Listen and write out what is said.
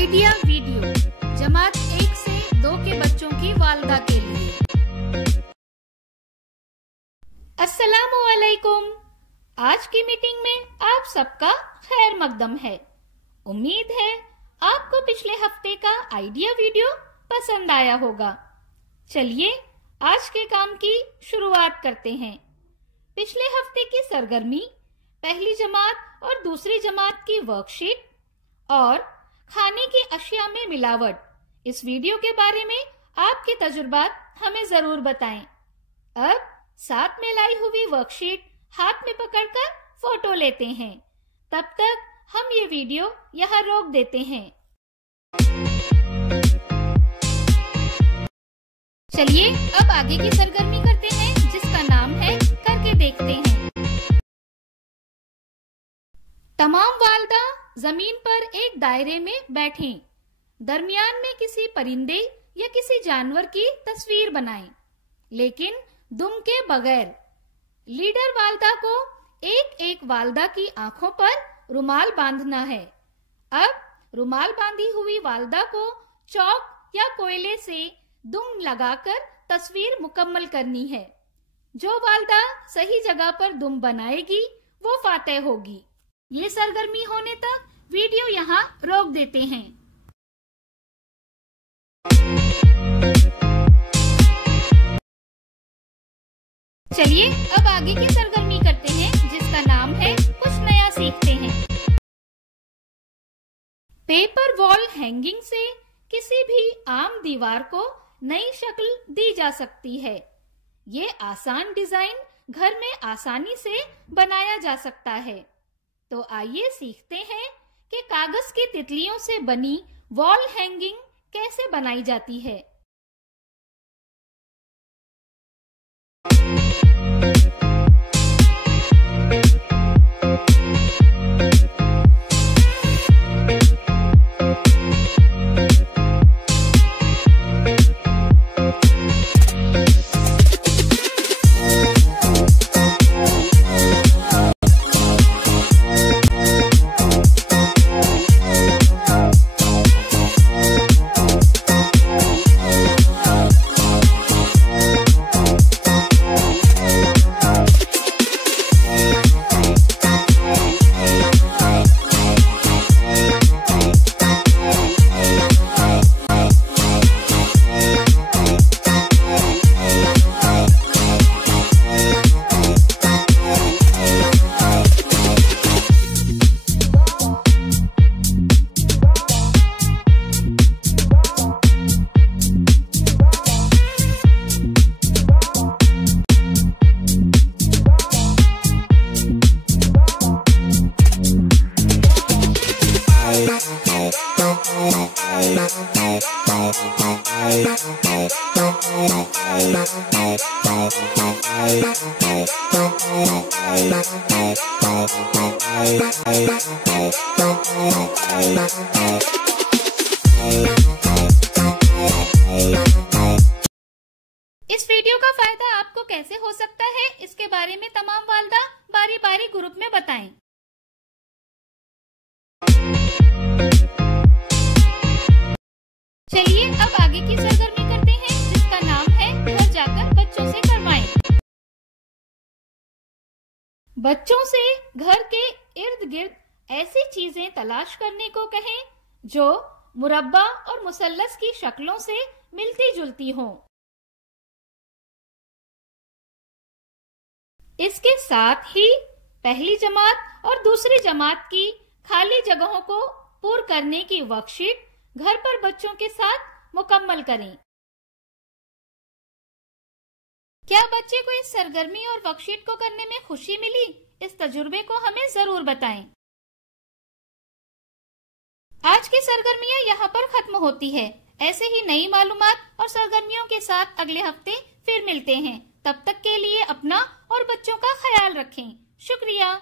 Idea video जमात 1 से 2 के बच्चों की वालदा के लिए। अस्सलामु अलैकुम। आज की मीटिंग में आप सबका खैर मकदम है। उम्मीद है आपको पिछले हफ्ते का आइडिया वीडियो पसंद आया होगा। चलिए आज के काम की शुरुआत करते हैं। पिछले हफ्ते की सरगर्मी, पहली जमात और दूसरी जमात की वर्कशीट और खाने की अशिया में मिलावट, इस वीडियो के बारे में आपके तजुर्बात हमें जरूर बताएं। अब साथ में लाई हुई वर्कशीट हाथ में पकड़कर फोटो लेते हैं। तब तक हम ये वीडियो यहाँ रोक देते हैं। चलिए अब आगे की सरगर्मी करते हैं, जिसका नाम है करके देखते हैं। तमाम वालदा जमीन पर एक दायरे में बैठें। दरमियान में किसी परिंदे या किसी जानवर की तस्वीर बनाएं, लेकिन दुम के बगैर। लीडर वालदा को एक एक वालदा की आंखों पर रुमाल बांधना है। अब रुमाल बांधी हुई वालदा को चौक या कोयले से दुम लगाकर तस्वीर मुकम्मल करनी है। जो वालदा सही जगह पर दुम बनाएगी वो फातेह होगी। ये सरगर्मी होने तक वीडियो यहाँ रोक देते हैं। चलिए अब आगे की सरगर्मी करते हैं, जिसका नाम है कुछ नया सीखते हैं। पेपर वॉल हैंगिंग से किसी भी आम दीवार को नई शक्ल दी जा सकती है। ये आसान डिजाइन घर में आसानी से बनाया जा सकता है। तो आइए सीखते हैं कि कागज की तितलियों से बनी वॉल हैंगिंग कैसे बनाई जाती है। इस वीडियो का फायदा आपको कैसे हो सकता है, इसके बारे में तमाम वालदा बारी बारी ग्रुप में बताएं। चलिए अब आगे की सरगर्मी करते हैं, जिसका नाम है घर जाकर बच्चों से करवाएं। बच्चों से घर के इर्द गिर्द ऐसी चीजें तलाश करने को कहें जो मुरब्बा और मुसल्लस की शक्लों से मिलती जुलती हों। इसके साथ ही पहली जमात और दूसरी जमात की खाली जगहों को पूर्ण करने की वर्कशीट घर पर बच्चों के साथ मुकम्मल करें। क्या बच्चे को इस सरगर्मी और वर्कशीट को करने में खुशी मिली? इस तजुर्बे को हमें जरूर बताएं। आज की सरगर्मियां यहाँ पर खत्म होती है। ऐसे ही नई मालूमात और सरगर्मियों के साथ अगले हफ्ते फिर मिलते हैं। तब तक के लिए अपना और बच्चों का ख्याल रखें। शुक्रिया।